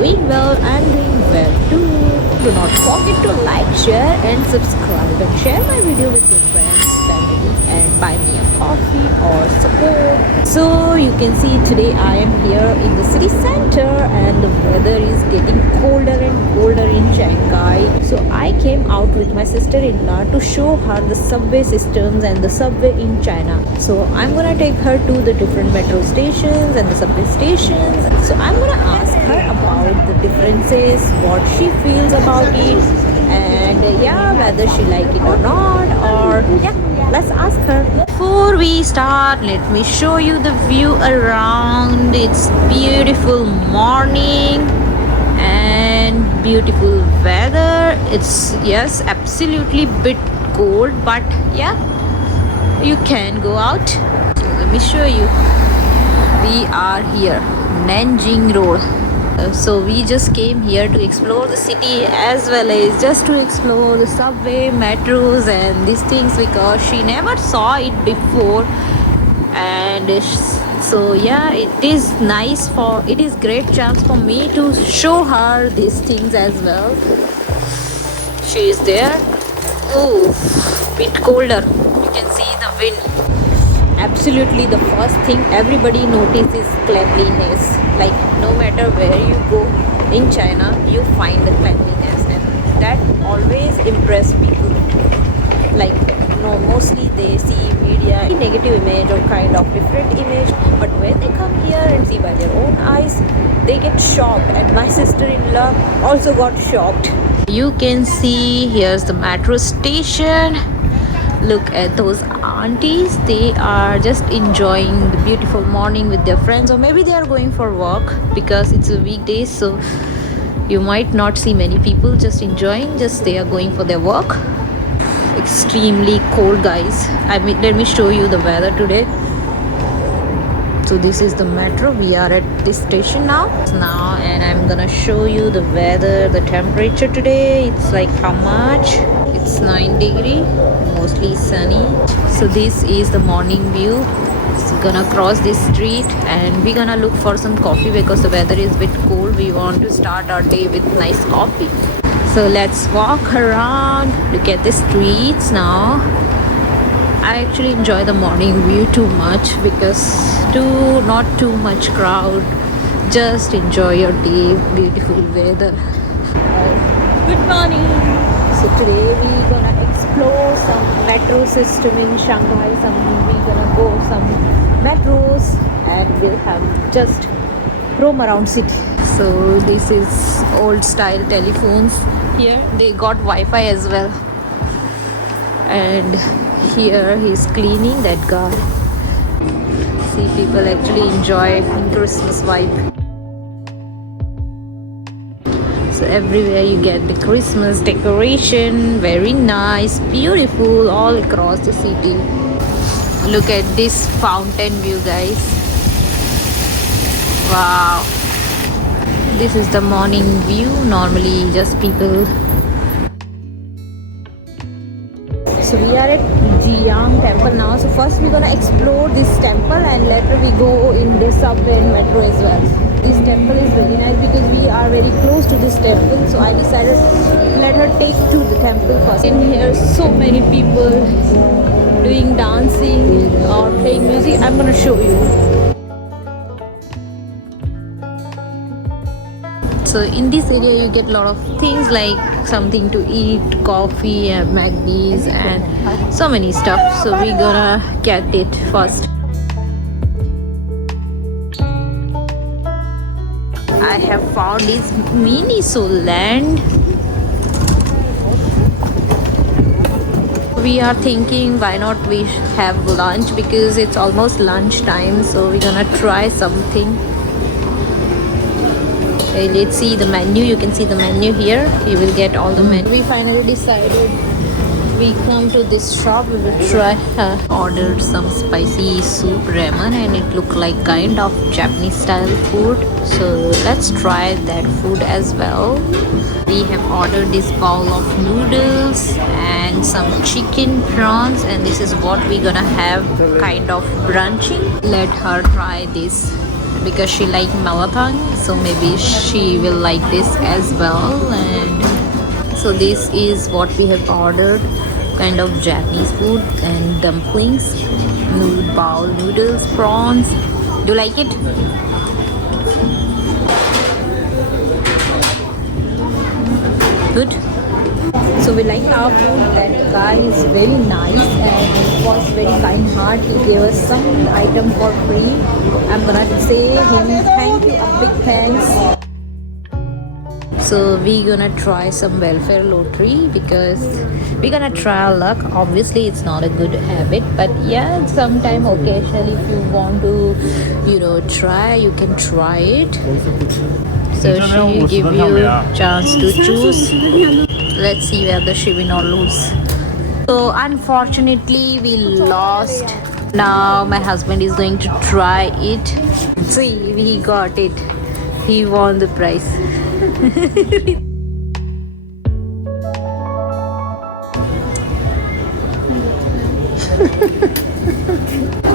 doing well. I'm doing well too. Do not forget to like, share and subscribe and share my video with your friends, family and buy me a coffee or support. So you can see today I am here in the city center and the weather is getting colder and colder in Shanghai. So I came out with my sister-in-law to show her the subway systems and the subway in China. So I'm gonna take her to the different metro stations and the subway stations. So I'm gonna ask her about the differences, what she feels about it, and yeah, whether she like it or not, or yeah, let's ask her. Before we start, let me show you the view around. It's beautiful morning and beautiful weather. It's yes, absolutely bit cold, but yeah, you can go out. So let me show you. We are here, Nanjing Road. So we just came here to explore the city as well as just to explore the subway, metros and these things because she never saw it before. And so yeah, it is nice for, it is great chance for me to show her these things as well. She is there. Oh, bit colder. You can see the wind. Absolutely, the first thing everybody notices is cleanliness. Like no matter where you go in China, you find the cleanliness, and that always impress people. Like no, mostly they see media negative image or kind of different image, but when they come here and see by their own eyes, they get shocked. And my sister-in-law also got shocked. You can see here's the metro station. Look at those aunties, they are just enjoying the beautiful morning with their friends, or maybe they are going for work because it's a weekday, so you might not see many people just enjoying, just they are going for their work. Extremely cold, guys. Let me show you the weather today. So this is the metro. We are at this station now, and I'm gonna show you the weather, the temperature today. It's like how much? It's 9 degree, mostly sunny. So this is the morning view. It's gonna cross this street and we're gonna look for some coffee because the weather is a bit cold. We want to start our day with nice coffee. So let's walk around, look at the streets now. I actually enjoy the morning view too much because not too much crowd. Just enjoy your day, beautiful weather. Good morning. So today we're gonna explore some metro system in Shanghai. We're gonna go some metros and we'll have just roam around city. So this is old style telephones. Here they got Wi-Fi as well. And here he's cleaning, that guy. See, people actually enjoy Christmas vibe. So everywhere you get the Christmas decoration, very nice, beautiful all across the city. Look at this fountain view, guys. Wow. This is the morning view. Normally just people. So we are at Jiang temple now. So first we're gonna explore this temple and later we go in the subway and metro as well. This temple is very nice because we are very close to this temple. So I decided let her take to the temple first. In here so many people doing dancing or playing music. I'm gonna show you. So in this area you get a lot of things like something to eat, coffee, McD's and so many stuff. So we're gonna get it first. I have found this Miniso land. We are thinking why not we have lunch because it's almost lunch time. So we're gonna try something. Okay, let's see the menu. You can see the menu here. You will get all the menu. We finally decided we come to this shop. We will try. Ordered some spicy soup ramen and it looked like kind of Japanese style food. So let's try that food as well. We have ordered this bowl of noodles and some chicken prawns, and this is what we're gonna have kind of brunching. Let her try this because she like marathon, so maybe she will like this as well. And so this is what we have ordered, kind of Japanese food and dumplings, noodle bowl, noodles, prawns. Do you like it? Good. So we liked our food. That guy is very nice and it was very kind heart. He gave us some item for free. I'm gonna say him thank you, a big thanks. So we're gonna try some welfare lottery because we're gonna try our luck. Obviously it's not a good habit, but yeah, sometime occasionally if you want to try, you can try it. So she give you chance to choose. Let's see whether she win or lose. So unfortunately we lost. Now my husband is going to try it. See, he got it. He won the prize.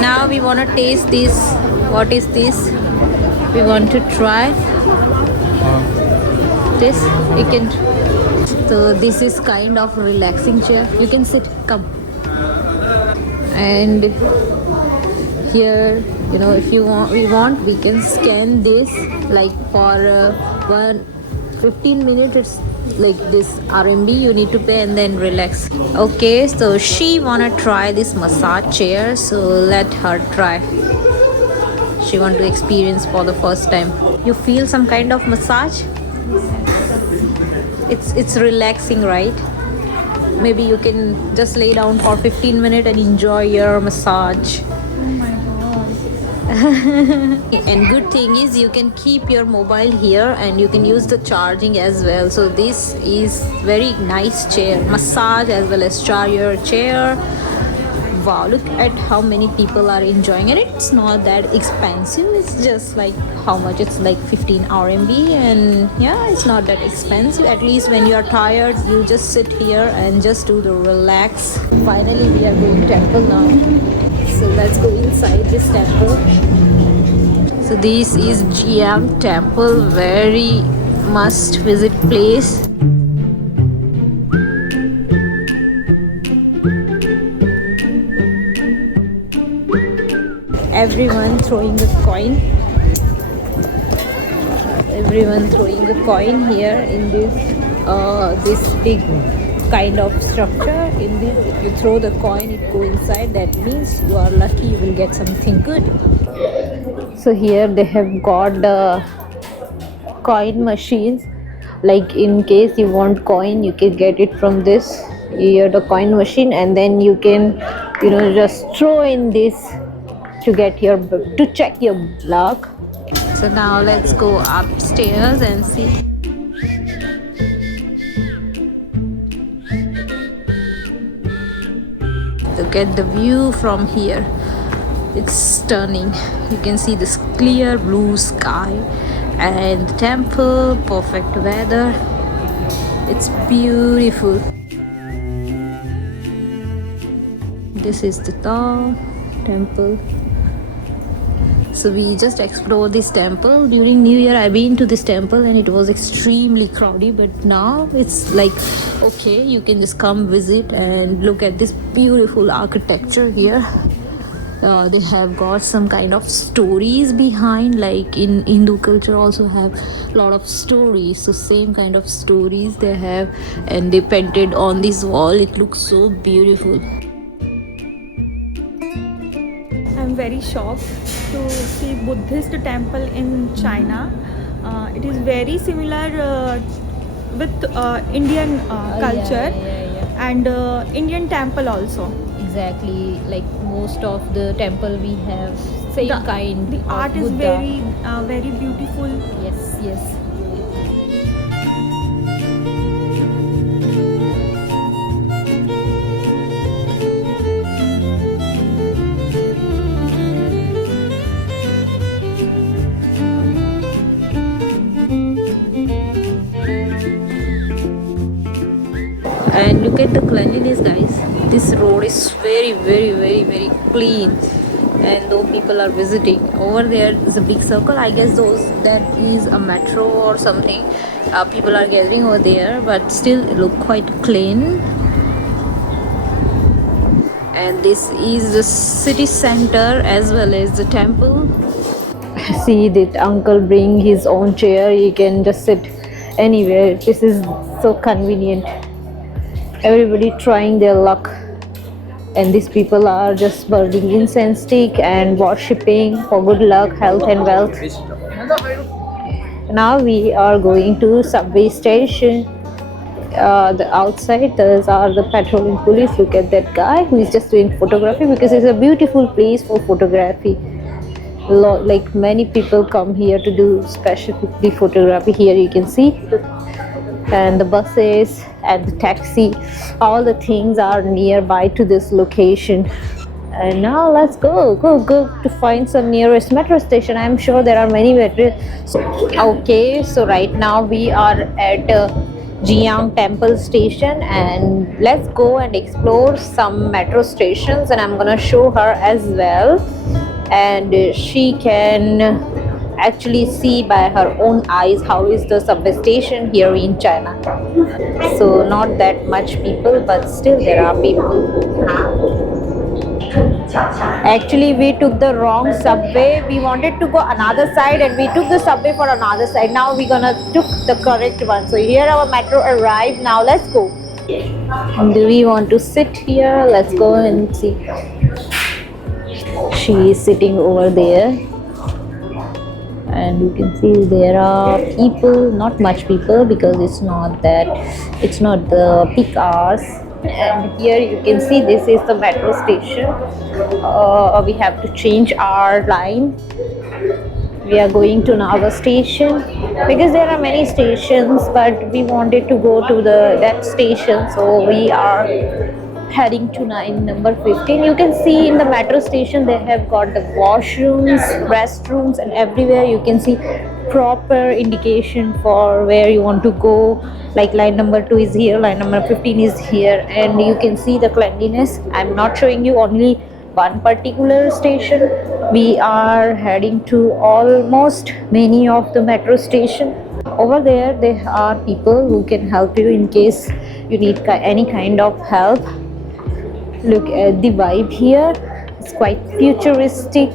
Now we want to taste this. What is this? We want to try this. You can. So this is kind of relaxing chair. You can sit. Come. And here, if you want, we can scan this like for 15 minutes. It's like this RMB you need to pay and then relax. Okay, so she wanna try this massage chair, so let her try. She want to experience for the first time. You feel some kind of massage? It's relaxing, right? Maybe you can just lay down for 15 minutes and enjoy your massage. And good thing is you can keep your mobile here and you can use the charging as well. So this is very nice chair, massage as well as charger chair. Wow, look at how many people are enjoying it. It's not that expensive. It's just like how much? It's like 15 RMB, and yeah, it's not that expensive. At least when you are tired, you just sit here and just do the relax. Finally, we are going to temple now. So let's go inside this temple. So this is Jiang Temple, very must visit place. Everyone throwing a coin. Everyone throwing a coin here in this big kind of structure. In this, if you throw the coin, it go inside. That means you are lucky, you will get something good. So here they have got the coin machines. Like in case you want coin, you can get it from this. Here the coin machine, and then you can just throw in this to check your luck. So now let's go upstairs and see. Look at the view from here. It's stunning. You can see this clear blue sky and the temple, perfect weather. It's beautiful. This is the temple. So we just explored this temple. During New Year I've been to this temple and it was extremely crowded, but now it's like okay, you can just come visit and look at this beautiful architecture here. They have got some kind of stories behind, like in Hindu culture also have a lot of stories, so same kind of stories they have, and they painted on this wall. It looks so beautiful. I'm very shocked to see Buddhist temple in China. It is very similar with Indian culture and Indian temple also. Exactly, like most of the temple we have same kind. The of art is Buddha. very beautiful. Yes. And look at the cleanliness, guys. This road is very clean. and though people are visiting over there is a big circle. I guess those that is a metro or something. People are gathering over there, but still it look quite clean. And this is the city center as well as the temple. See that uncle bring his own chair. He can just sit anywhere. This is so convenient. Everybody trying their luck, and these people are just burning incense stick and worshipping for good luck, health and wealth. Now we are going to subway station. The outside those are the patrolling police. Look at that guy who is just doing photography because it's a beautiful place for photography. Like many people come here to do specifically photography. Here you can see, and the buses and the taxi, all the things are nearby to this location. And now let's go to find some nearest metro station. I'm sure there are many metro. Okay, so right now we are at Jiang Temple station, and let's go and explore some metro stations, and I'm gonna show her as well, and she can actually see by her own eyes how is the subway station here in China. So not that much people, but still there are people. Actually we took the wrong subway. We wanted to go another side and we took the subway for another side. Now we're gonna took the correct one. So here our metro arrived. Now let's go. Do we want to sit here? Let's go and see. She is sitting over there, and you can see there are people, not much people because it's not the peak hours. And here you can see this is the metro station. We have to change our line. We are going to Naga station because there are many stations, but we wanted to go to that station, so we are heading to number 15. You can see in the metro station they have got the washrooms, restrooms, and everywhere you can see proper indication for where you want to go. Like line number 2 is here, line number 15 is here, and you can see the cleanliness. I'm not showing you only one particular station. We are heading to almost many of the metro station. Over there are people who can help you in case you need any kind of help. Look at the vibe here. It's quite futuristic.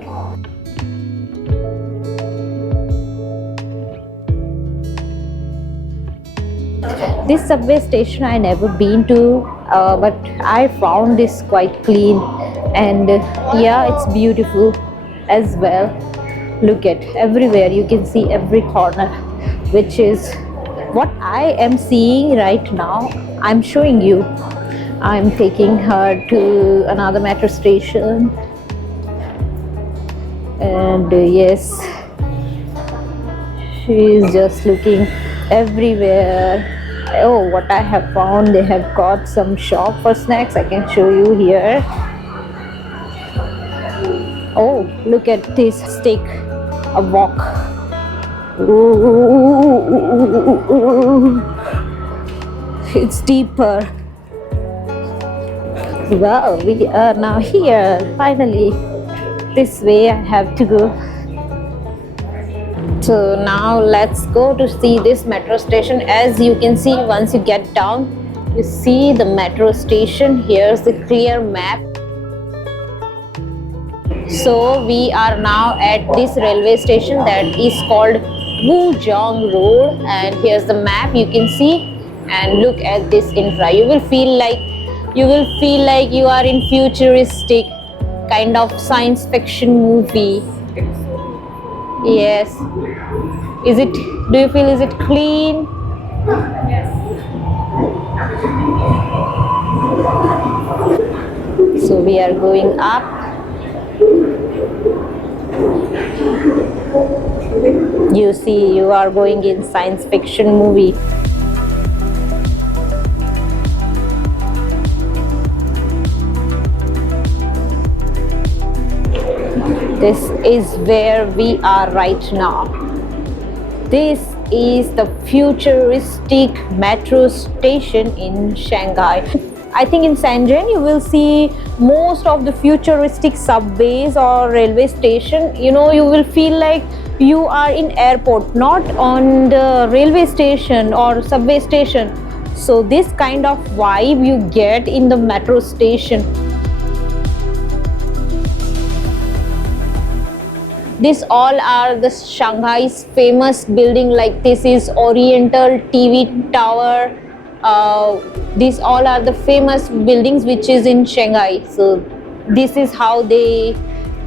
This subway station I never been to, but I found this quite clean, and yeah, it's beautiful as well. Look at everywhere, you can see every corner, which is what I am seeing right now. I'm showing you. I'm taking her to another metro station, and yes, she is just looking everywhere. Oh, what I have found, they have got some shop for snacks. I can show you here. Oh, look at this stick, a wok. Ooh, it's deeper. Well, we are now here. Finally, this way I have to go. So now let's go to see this metro station. As you can see, once you get down, you see the metro station. Here's the clear map. So we are now at this railway station that is called Wuzhong Road, and here's the map you can see, and look at this infra. You will feel like you are in futuristic kind of science fiction movie. Yes. Do you feel, is it clean? So we are going up. You see, you are going in science fiction movie. This is where we are right now. This is the futuristic metro station in Shanghai. I think in Shenzhen you will see most of the futuristic subways or railway station. You know, you will feel like you are in airport, not on the railway station or subway station. So this kind of vibe you get in the metro station. These all are the Shanghai's famous building, like this is Oriental TV Tower. These all are the famous buildings which is in Shanghai. So this is how they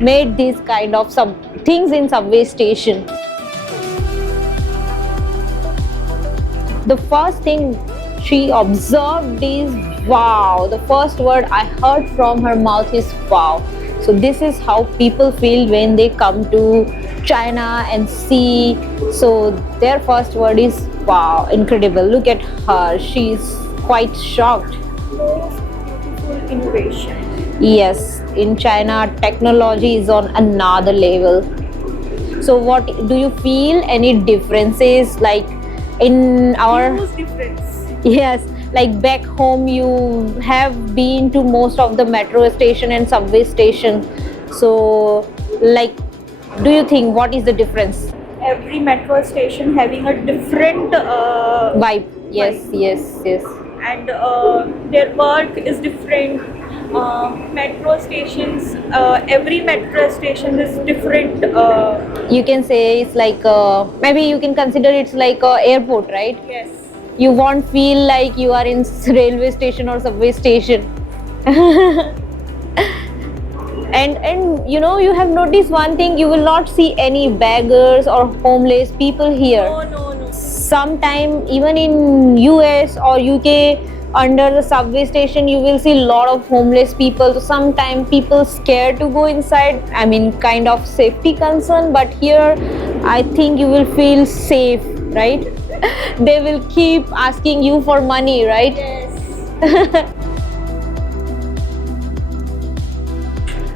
made these kind of some things in subway station. The first thing she observed is wow. The first word I heard from her mouth is wow. So this is how people feel when they come to China and see. So their first word is wow, incredible. Look at her, she's quite shocked. Most beautiful innovation. Yes, in China technology is on another level. So what do you feel, any differences like in our Huge difference. yes, like back home you have been to most of the metro station and subway station. So like, do you think what is the difference? Every metro station having a different Vibe. Yes, Vibe. yes. and their work is different. Metro stations, every metro station is different. You can say it's like maybe you can consider it's like a airport, right? Yes. You won't feel like you are in railway station or subway station. and you know, you have noticed one thing, you will not see any beggars or homeless people here. No. Sometime even in US or UK, under the subway station you will see a lot of homeless people. So sometimes people scared to go inside, I mean kind of safety concern, but here I think you will feel safe, right? They will keep asking you for money, right? Yes.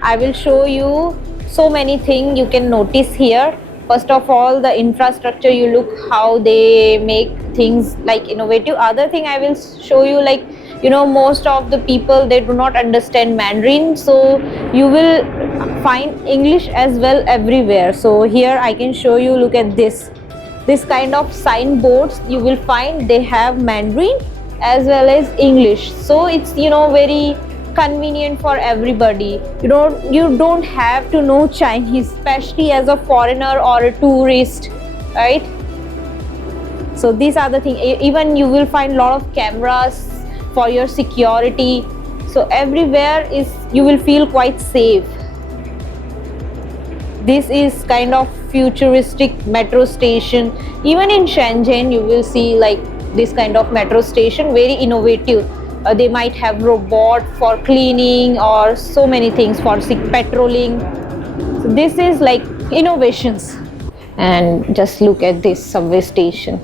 I will show you so many things you can notice here. First of all, the infrastructure, you look how they make things like innovative. Other thing I will show you, like, you know, most of the people, they do not understand Mandarin, so you will find English as well everywhere. So here I can show you, look at this kind of signboards you will find, they have Mandarin as well as English. So it's, you know, very convenient for everybody. You don't have to know Chinese, especially as a foreigner or a tourist, right? So these are the things. Even you will find a lot of cameras for your security. So everywhere is, you will feel quite safe. This is kind of futuristic metro station. Even in Shenzhen you will see like this kind of metro station, very innovative. They might have robot for cleaning or so many things for patrolling. So this is like innovations. And just look at this subway station.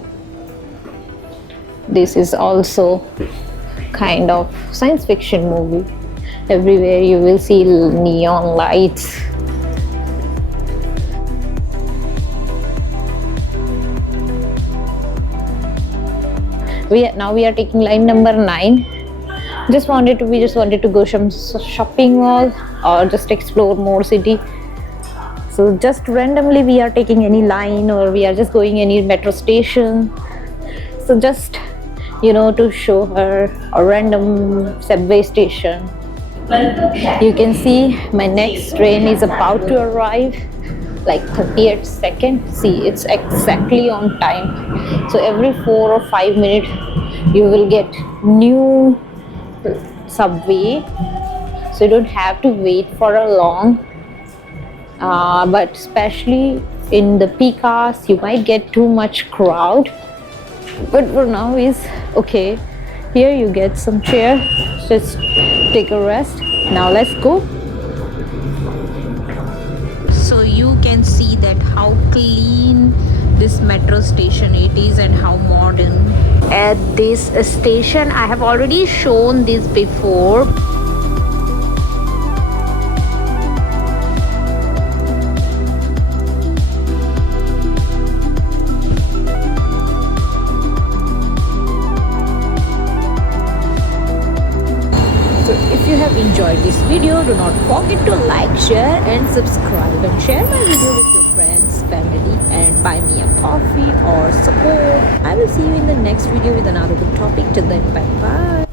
This is also kind of science fiction movie. Everywhere you will see neon lights. Now we are taking line number 9. We just wanted to go some shopping mall or just explore more city. So just randomly we are taking any line or we are just going any metro station. So just, you know, to show her a random subway station. You can see my next train is about to arrive, like 38 seconds. See, it's exactly on time. So every 4 or 5 minutes you will get new subway, so you don't have to wait for a long, but especially in the peak hours you might get too much crowd, but for now is okay. Here you get some chair, just take a rest. Now let's go. So you can see that how clean this metro station it is and how modern. At this station, I have already shown this before. enjoyed this video, do not forget to like, share and subscribe, and share my video with your friends, family, and buy me a coffee or support. I will see you in the next video with another good topic. Till then, bye bye.